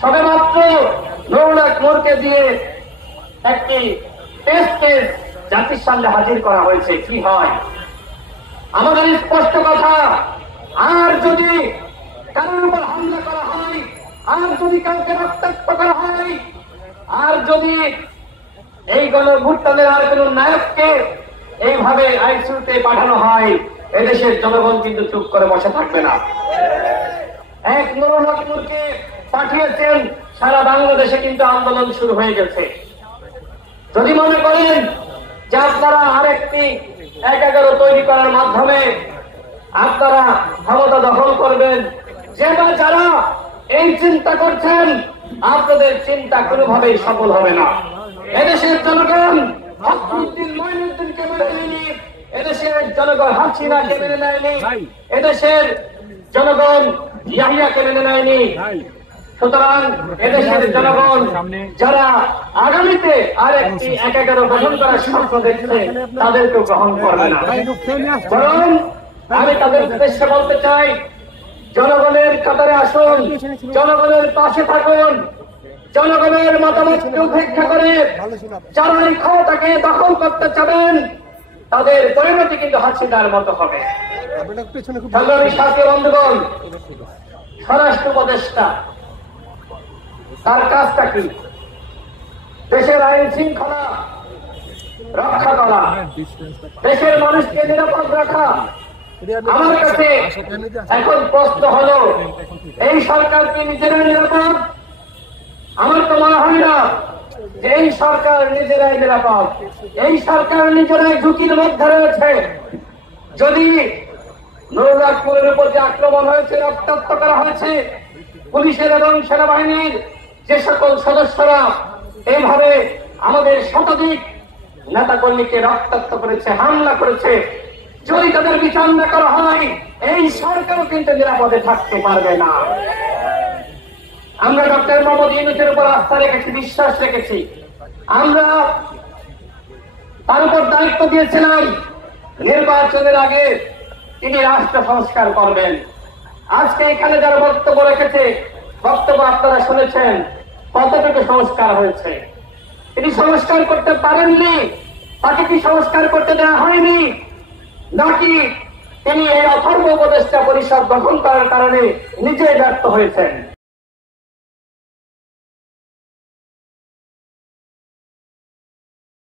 সবেমাত্র নুরুল নূরকে দিয়ে একটি টেস্ট কেস জাতির সামনে হাজির করা হয়েছে। কি হয়? আমাদের স্পষ্ট কথা, আর যদি কারোর উপর হামলা করা হয়, আর যদি কাউকে রক্তাক্ত করা হয়, আর যদি এই গণঅভ্যুত্থানের আর কোন নায়ককে এইভাবে আইসিইউতে পাঠানো হয়, এদেশের জনগণ কিন্তু চুপ করে বসে থাকবে না। এক নুরুল নূরকে পাঠিয়েছেন, সারা বাংলাদেশে কিন্তু আন্দোলন শুরু হয়ে গেছে। যদি মনে করেন যে আপনারা আরেকটি ১-১১ তৈরি করার মাধ্যমে আপনারা ক্ষমতা দখল করবেন, যে বা যারা এই চিন্তা করছেন, আপনাদের চিন্তা কোনোভাবেই সফল হবে না। এদেশের জনগণ ফখরুদ্দিন মঈনুদ্দিনকে মেনে নেয়নি, এদেশের জনগণ হাসিনাকে মেনে নেয়নি, এদেশের জনগণ ইয়াহিয়াকে মেনে নেয়নি। সুতরাং এদেশের জনগণ যারা আগামীতে আর একটি ১-১১ গঠন করার স্বপ্ন দেখছে, তাদেরকেও গ্রহণ করবে না। বরং আমি তাদের উদ্দেশ্যে বলতে চাই, জনগণের কাতারে আসুন, জনগণের পাশে থাকুন, জনগণের মতামতকে উপেক্ষা করে যারা এই ক্ষমতাকে দখল করতে চাবেন, তাদের পরিণতি কিন্তু হাসিনার মতো হবে। সংগ্রামী সাথী বন্ধুগণ, স্বরাষ্ট্র উপদেষ্টা তার কাজটা কি? দেশের আইন শৃঙ্খলা রক্ষা করা, দেশের মানুষকে নিরাপদ রাখা। আমার কাছে এখন প্রশ্ন হলো, এই সরকার কি নিজেরাই নিরাপদ? আমার তো মনে হয় না যে এই সরকার নিজেরাই নিরাপদ। এই সরকার নিজেরাই ঝুঁকির মধ্যে রয়েছে। যদি নুরুল উপর যে আক্রমণ হয়েছে, রক্তাক্ত করা হয়েছে, পুলিশের এবং সেনাবাহিনীর যে সকল সদস্যরা এইভাবে আমাদের শতাধিক নেতাকর্মীকে রক্তাক্ত করেছে, হামলা করেছে, যদি তাদের বিচার না করা হয়, এই সরকারও কিন্তু নিরাপদে থাকতে পারবে না। আমরা ডক্টর মোহাম্মদ ইউনূসের উপর আস্থা রেখেছি, বিশ্বাস রেখেছি। আমরা তার উপর দায়িত্ব দিয়েছিলাম, নির্বাচনের আগে তিনি রাষ্ট্র সংস্কার করবেন। আজকে এখানে যারা বক্তব্য রেখেছে, বক্তব্য আপনারা শুনেছেন, কতটুকু সংস্কার হয়েছে? তিনি সংস্কার করতে পারেননি, তাকে কি সংস্কার করতে দেওয়া হয়নি, নাকি তিনি এই অথর্ব উপদেষ্টা পরিষদ গঠন করার কারণে নিজেই ব্যর্থ হয়েছেন?